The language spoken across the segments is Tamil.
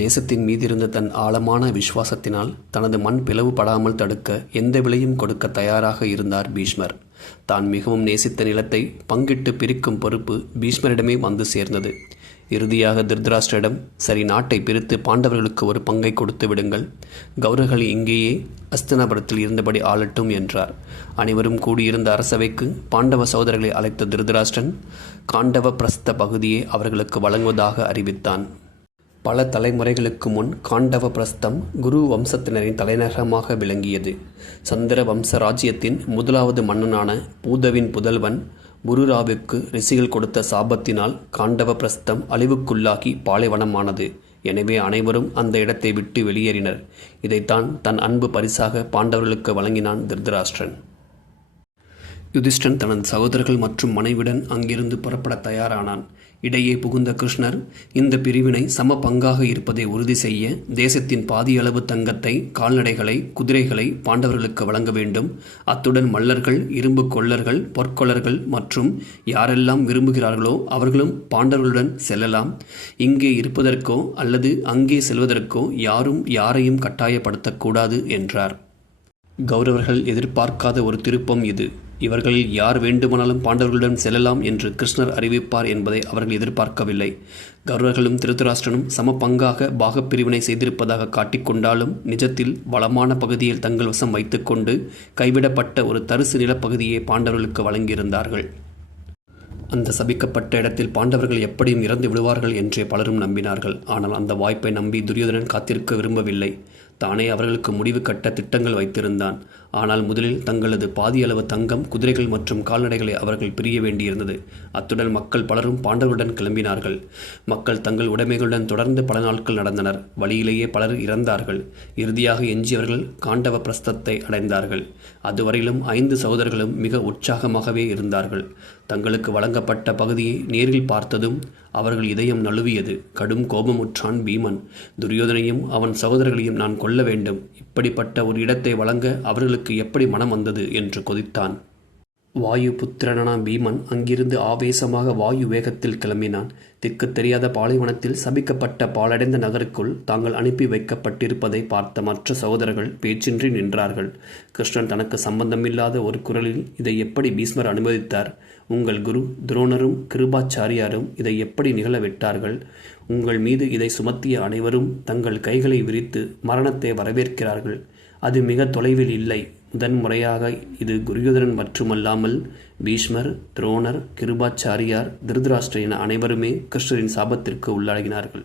தேசத்தின் மீதிருந்த தன் ஆழமான விசுவாசத்தினால் தனது மண் பிளவுபடாமல் தடுக்க எந்த விலையும் கொடுக்க தயாராக இருந்தார் பீஷ்மர். தான் மிகவும் நேசித்த நிலத்தை பங்கிட்டு பிரிக்கும் பொறுப்பு பீஷ்மரிடமே வந்து சேர்ந்தது. இறுதியாக திருதராஷ்டிரிடம் சரி நாட்டை பிரித்து பாண்டவர்களுக்கு ஒரு பங்கை கொடுத்து விடுங்கள். கௌரவர்கள் இங்கேயே அஸ்தினாபுரத்தில் இருந்தபடி ஆளட்டும் என்றார். அனைவரும் கூடியிருந்த அரசவைக்கு பாண்டவ சகோதரர்களை அழைத்த திருதராஷ்டிரன் காண்டவ பிரஸ்த பகுதியை அவர்களுக்கு வழங்குவதாக அறிவித்தான். பல தலைமுறைகளுக்கு முன் காண்டவ பிரஸ்தம் குரு வம்சத்தினரின் தலைநகரமாக விளங்கியது. சந்திர வம்ச ராஜ்யத்தின் முதலாவது மன்னனான பூதவின் புதல்வன் புருராவுக்கு ரிஷிகள் கொடுத்த சாபத்தினால் காண்டவ பிரஸ்தம் அழிவுக்குள்ளாகி பாலைவனமானது. எனவே அனைவரும் அந்த இடத்தை விட்டு வெளியேறினர். இதைத்தான் தன் அன்பு பரிசாக பாண்டவர்களுக்கு வழங்கினான் திருதராஷ்டிரன். யுதிஷ்டன் தனது சகோதரர்கள் மற்றும் மனைவிடன் அங்கிருந்து புறப்பட தயாரானான். இடையே புகுந்த கிருஷ்ணர் இந்த பிரிவினை சம பங்காக இருப்பதை உறுதி செய்ய தேசத்தின் பாதியளவு தங்கத்தை கால்நடைகளை குதிரைகளை பாண்டவர்களுக்கு வழங்க வேண்டும். அத்துடன் மல்லர்கள் இரும்பு கொள்ளர்கள் பொற்கொள்ளர்கள் மற்றும் யாரெல்லாம் விரும்புகிறார்களோ அவர்களும் பாண்டவர்களுடன் செல்லலாம். இங்கே இருப்பதற்கோ அல்லது அங்கே செல்வதற்கோ யாரும் யாரையும் கட்டாயப்படுத்தக்கூடாது என்றார். கௌரவர்கள் எதிர்பார்க்காத ஒரு திருப்பம் இது. இவர்களில் யார் வேண்டுமானாலும் பாண்டவர்களுடன் செல்லலாம் என்று கிருஷ்ணர் அறிவிப்பார் என்பதை அவர்கள் எதிர்பார்க்கவில்லை. கௌரவர்களும் திருத்தராஷ்டிரனும் சம பங்காக பாகப்பிரிவினை செய்திருப்பதாக காட்டிக்கொண்டாலும் நிஜத்தில் வளமான பகுதியில் தங்கள் வசம் வைத்துக்கொண்டு கைவிடப்பட்ட ஒரு தரிசு நிலப்பகுதியை பாண்டவர்களுக்கு வழங்கியிருந்தார்கள். அந்த சபிக்கப்பட்ட இடத்தில் பாண்டவர்கள் எப்படியும் இறந்து விடுவார்கள் என்றே பலரும் நம்பினார்கள். ஆனால் அந்த வாய்ப்பை நம்பி துரியோதனன் காத்திருக்க விரும்பவில்லை. தானே அவர்களுக்கு முடிவு கட்ட திட்டங்கள் வைத்திருந்தான். ஆனால் முதலில் தங்களது பாதியளவு தங்கம் குதிரைகள் மற்றும் கால்நடைகளை அவர்கள் பிரிய வேண்டியிருந்தது. அத்துடன் மக்கள் பலரும் பாண்டவருடன் கிளம்பினார்கள். மக்கள் தங்கள் உடைமைகளுடன் தொடர்ந்து பல நாட்கள் நடந்தனர். வழியிலேயே பலர் இறந்தார்கள். இறுதியாக எஞ்சியவர்கள் காண்டவ பிரஸ்தத்தை அடைந்தார்கள். அதுவரையிலும் ஐந்து சகோதரர்களும் மிக உற்சாகமாகவே இருந்தார்கள். தங்களுக்கு வழங்கப்பட்ட பகுதியை நேரில் பார்த்ததும் அவர்கள் இதயம் நழுவியது. கடும் கோபமுற்றான் பீமன். துரியோதனையும் அவன் சகோதரர்களையும் நான் கொல்ல வேண்டும். இப்படிப்பட்ட ஒரு இடத்தை வழங்க அவர்களுக்கு எப்படி மனம் வந்தது? என்று கொதித்தான். வாயு புத்திரனான பீமன் அங்கிருந்து ஆவேசமாக வாயு வேகத்தில் கிளம்பினான். திக்கு தெரியாத பாலைவனத்தில் சபிக்கப்பட்ட பாலடைந்த நகருக்குள் தாங்கள் அனுப்பி வைக்கப்பட்டிருப்பதை பார்த்த மற்ற சகோதரர்கள் பேச்சின்றி நின்றார்கள். கிருஷ்ணன் தனக்கு சம்பந்தமில்லாத ஒரு குரலில் இதை எப்படி பீஸ்மர் அனுமதித்தார்? உங்கள் குரு துரோணரும் கிருபாச்சாரியாரும் இதை எப்படி நிகழ விட்டார்கள் உங்கள் மீது இதை சுமத்திய அனைவரும் தங்கள் கைகளை விரித்து மரணத்தை வரவேற்கிறார்கள். அது மிக தொலைவில் இல்லை. முதன்முறையாக இது துரியோதனன் மட்டுமல்லாமல் பீஷ்மர் துரோணர் கிருபாச்சாரியார் திருதராஷ்டிர என அனைவருமே கிருஷ்ணரின் சாபத்திற்கு உள்ளாகினார்கள்.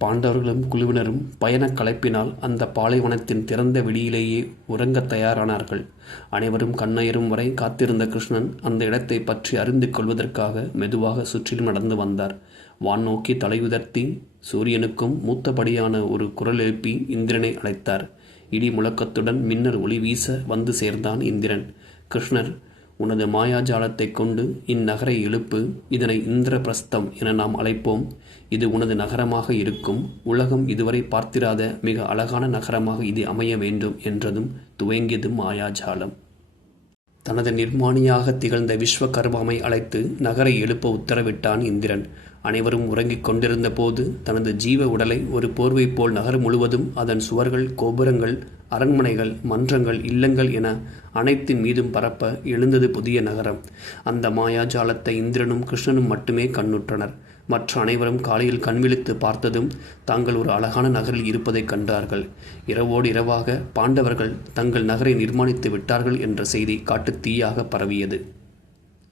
பாண்டவர்களும் குழுவினரும் பயணக் கலைப்பினால் அந்த பாலைவனத்தின் திறந்த வெளியிலேயே உறங்கத் தயாரானார்கள். அனைவரும் கண்ணயரும் வரை காத்திருந்த கிருஷ்ணன் அந்த இடத்தை பற்றி அறிந்து கொள்வதற்காக மெதுவாக சுற்றிலும் நடந்து வந்தார். வான் நோக்கி தலையுதர்த்தி சூரியனுக்கும் மூத்தபடியான ஒரு குரல் எழுப்பி இந்திரனை அழைத்தார். இடி முழக்கத்துடன் மின்னர் ஒளி வீச வந்து சேர்ந்தான் இந்திரன். கிருஷ்ணர் உனது மாயாஜாலத்தைக் கொண்டு இந்நகரை எழுப்பு இதனை இந்திரபிரஸ்தம் என நாம் அழைப்போம். இது உனது நகரமாக இருக்கும். உலகம் இதுவரை பார்த்திராத மிக அழகான நகரமாக இது அமைய வேண்டும் என்றதும் துவங்கியது மாயாஜாலம். தனது நிர்மாணியாக திகழ்ந்த விஸ்வகர்மாவை அழைத்து நகரை எழுப்ப உத்தரவிட்டான் இந்திரன். அனைவரும் உறங்கிக் கொண்டிருந்த போது தனது ஜீவ உடலை ஒரு போர்வை போல் நகர் முழுவதும் அதன் சுவர்கள் கோபுரங்கள் அரண்மனைகள் மன்றங்கள் இல்லங்கள் என அனைத்தின் மீதும் பரப்ப எழுந்தது புதிய நகரம். அந்த மாயாஜாலத்தை இந்திரனும் கிருஷ்ணனும் மட்டுமே கண்ணுற்றனர். மற்ற அனைவரும் காலையில் கண்விழித்து பார்த்ததும் தாங்கள் ஒரு அழகான நகரில் இருப்பதைக் கண்டார்கள். இரவோடு இரவாக பாண்டவர்கள் தங்கள் நகரை நிர்மாணித்து விட்டார்கள் என்ற செய்தி காட்டு தீயாக பரவியது.